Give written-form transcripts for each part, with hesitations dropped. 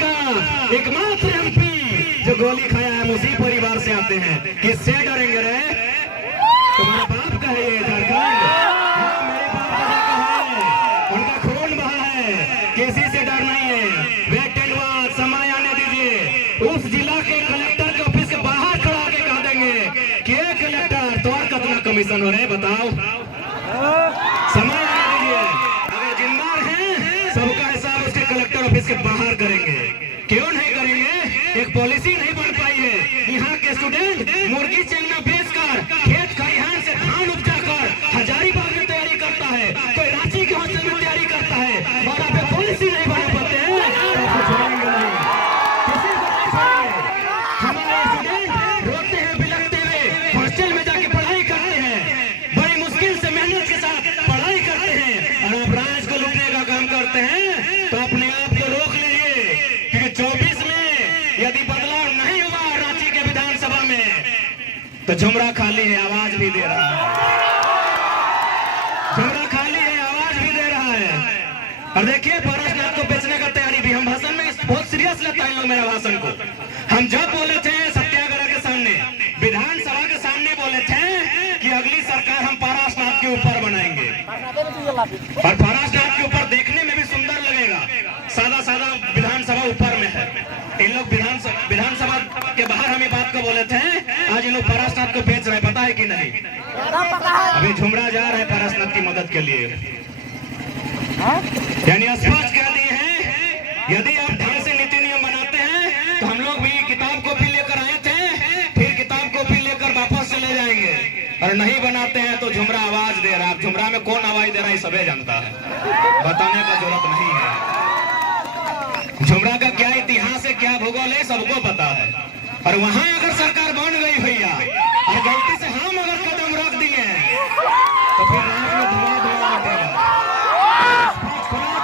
का एकमात्र एमपी जो गोली खाया है उसी परिवार से आते हैं। किससे डरेंगे रे? तुम्हारे बाप का है ये झारखंड। हाँ, मेरे बाप का है, उनका खून बहा है, किसी से डर नहीं है। वेट एंड वॉच, समय आने दीजिए। उस जिला के कलेक्टर के ऑफिस के बाहर खड़ा के कह देंगे कि कलेक्टर तो और कितना कमीशन हो रहे बताओ। समय आने दीजिए, अगर जिम्मेदार हैं सबका हिसाब उसके कलेक्टर ऑफिस के बाहर करेंगे। क्यों नहीं करेंगे? एक पॉलिसी नहीं बन पाई है। यहाँ के स्टूडेंट मुर्गी चंगना बेचकर खेत खलिहान से धान उपजाकर हजारीबाग में तैयारी करता है, कोई रांची के हॉस्टल में तैयारी करता है, और आप पॉलिसी नहीं बना पाते हैं। हमारे स्टूडेंट रोते हैं बिलखते हुए हॉस्टल में जाके पढ़ाई करते हैं, बड़ी मुश्किल से मेहनत के साथ पढ़ाई करते हैं, और आप राज को लूटने का काम करते हैं। तो अपने आप को रोक लीजिए, क्योंकि 24 में यदि बदलाव नहीं हुआ रांची के विधानसभा में तो झुमरा खाली है, आवाज भी दे रहा है। झुमरा खाली है, आवाज भी दे रहा है। और देखिए पारसनाथ को बेचने का तैयारी भी, हम भाषण में बहुत सीरियस लेता है लोग मेरा भाषण को। हम जब बोले थे सत्याग्रह के सामने, विधानसभा के सामने बोले थे कि अगली सरकार हम पारसनाथ के ऊपर बनाएंगे, और पारसनाथ के ऊपर देखने में भी सुंदर लगेगा। सादा सादा विधानसभा ऊपर में है। इन लोग विधानसभा के बाहर हम ये बात को बोले थे, आज इन लोग पारसनाथ को बेच रहे हैं, पता है कि नहीं? अभी झुमरा जा रहे हैं पारसनाथ की मदद के लिए। यानी स्पष्ट कह दिए हैं, यदि आप ढंग से नीति नियम बनाते हैं तो हम लोग भी किताब कॉपी लेकर आए थे, फिर किताब कॉपी लेकर वापस चले जाएंगे। और नहीं बनाते हैं तो झुमरा आवाज दे रहा है। झुमरा में कौन आवाज दे रहा है सबे जानता है, बताने का जरूरत नहीं है। झुमरा का क्या इतिहास है, क्या भूगोल है, सबको पता है। और वहां अगर सरकार बन गई भैया, और गलती से हम अगर कदम रख दिए तो फिर रात में धुआं धुआं उठेगा।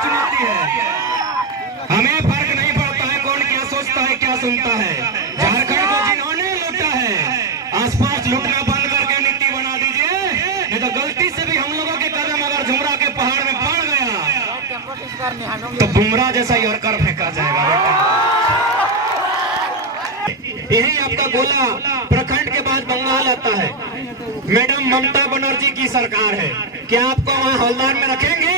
चुनौती है, हमें फर्क नहीं पड़ता है कौन क्या सोचता है, क्या सुनता है। झारखंड को जिन्होंने लूटा है, आसपास लूटना बंद करके नीति बना दीजिए, नहीं तो गलती से भी हम लोगों के कदम अगर झुमरा के पहाड़ में पड़ गया तो बुमराह जैसा ही और कर फेंका जाएगा बेटा। यही आपका गोला प्रखंड के बाद बंगाल आता है। मैडम ममता बनर्जी की सरकार है, क्या आपको वहाँ हवलदार में रखेंगे?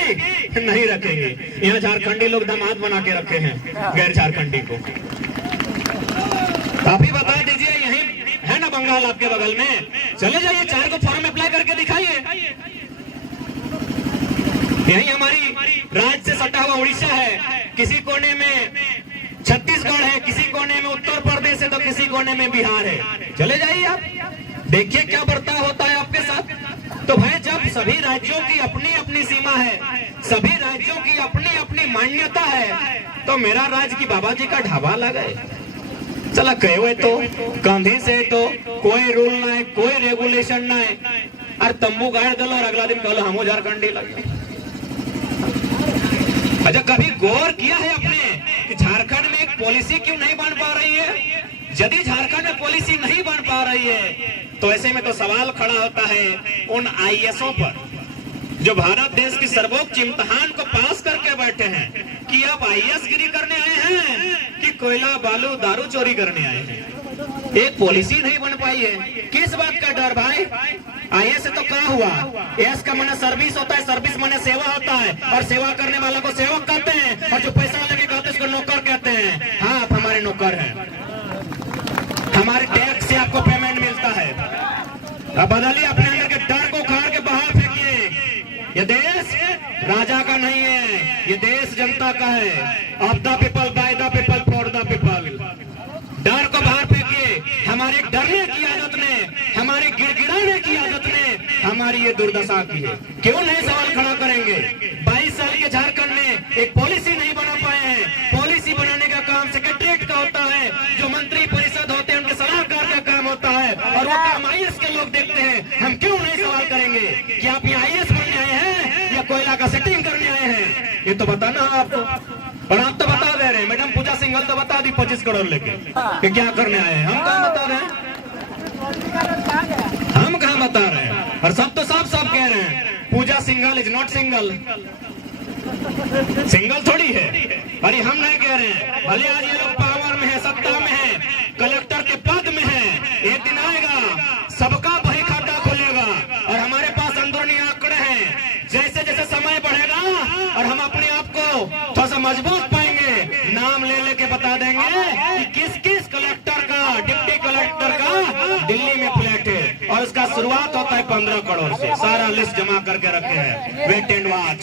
नहीं रखेंगे। यहाँ झारखंडी लोग दामाद बना के रखे हैं गैर झारखंडी को। आप ही बता दीजिए, यही है ना बंगाल आपके बगल में? चले जाइए, 4 को फॉर्म अप्लाई करके दिखाइए। यही हमारी राज्य से सटा हुआ उड़ीसा है, किसी कोने में छत्तीसगढ़ है, किसी कोने में उत्तर प्रदेश है, तो किसी कोने में बिहार है। चले जाइए आप, देखिए क्या बर्ताव होता है आपके साथ। तो भाई जब सभी राज्यों की अपनी अपनी सीमा है, सभी राज्यों की अपनी अपनी मान्यता है, तो मेरा राज्य की बाबा जी का ढाबा लगे चला कहे हुए तो गांधी से तो कोई रूल ना है, कोई रेगुलेशन ना है, और तंबू गाड़ दलो और अगला दिन कहो हम झारखंडी लगे। अच्छा कभी गौर किया है आपने कि झारखंड में एक पॉलिसी क्यों नहीं बन पा रही है? यदि झारखंड में पॉलिसी नहीं बन पा रही है तो ऐसे में तो सवाल खड़ा होता है उन आईएएसओं पर जो भारत देश की सर्वोच्च इम्तिहान को पास करके बैठे हैं कि आप आईएएस गिरी करने आए हैं कि कोयला बालू दारू चोरी करने आए हैं। एक पॉलिसी नहीं बन पाई है। किस बात का डर भाई? आईएएस से तो क्या हुआ? एस का माने सर्विस होता है, सर्विस माने सेवा होता है, और सेवा करने वालों को सेवक कहते हैं, और जो पैसा लेके कहते हैं उसको नौकर कहते हैं। हाँ आप हमारे नौकर हैं, हमारे टैक्स से आपको पेमेंट मिलता है। अब बदलिए अपने अंदर के डर को उखाड़ के बाहर फेंकिए। ये देश राजा का नहीं है, ये देश जनता का है। Of the people, by the people, for the people. डर को बाहर फेंकिए। हमारे डरने की आदत ने, हमारे गिड़गिड़ाने की आदत ने हमारी ये दुर्दशा की है। क्यों नहीं सवाल खड़ा करेंगे? 22 साल के झारखंड में एक पॉलिसी नहीं बना पाए हैं। पॉलिसी बनाने का काम सेक्रेटरीट का होता है, जो मंत्री परिषद होते हैं उनके सलाहकार का काम होता है, और वो काम आईएएस के लोग देखते हैं। हम क्यों नहीं सवाल करेंगे कि आप यहाँ आईएएस बनने आए हैं या कोयला का सेटिंग करने आए हैं? ये तो बताना आपको, और आप तो बता दे रहे हैं। मैडम पूजा सिंघल तो बता दी 25 करोड़ लेके कि क्या करने आए हैं। हम कहाँ बता रहे हैं? हम कहाँ बता रहे हैं? और सब तो साफ साफ कह रहे हैं Pooja Singhal is not single. Single थोड़ी है। अरे हम नहीं कह रहे हैं, भले आज ये लोग पावर में है, सत्ता में है, कलेक्टर के पद में है, एक दिन आएगा सबका बही खाता खुलेगा और हमारे पास अंदरूनी आंकड़े हैं। जैसे जैसे समय बढ़ेगा और हम अपने आप को थोड़ा सा मजबूत पाएंगे, नाम ले लेके बता देंगे कि किस किस कलेक्टर का, डिप्टी कलेक्टर का दिल्ली में फ्लैट है और उसका शुरुआत होता है 15 करोड़ से। सारा लिस्ट जमा करके रखे हैं, वेट एंड वॉच।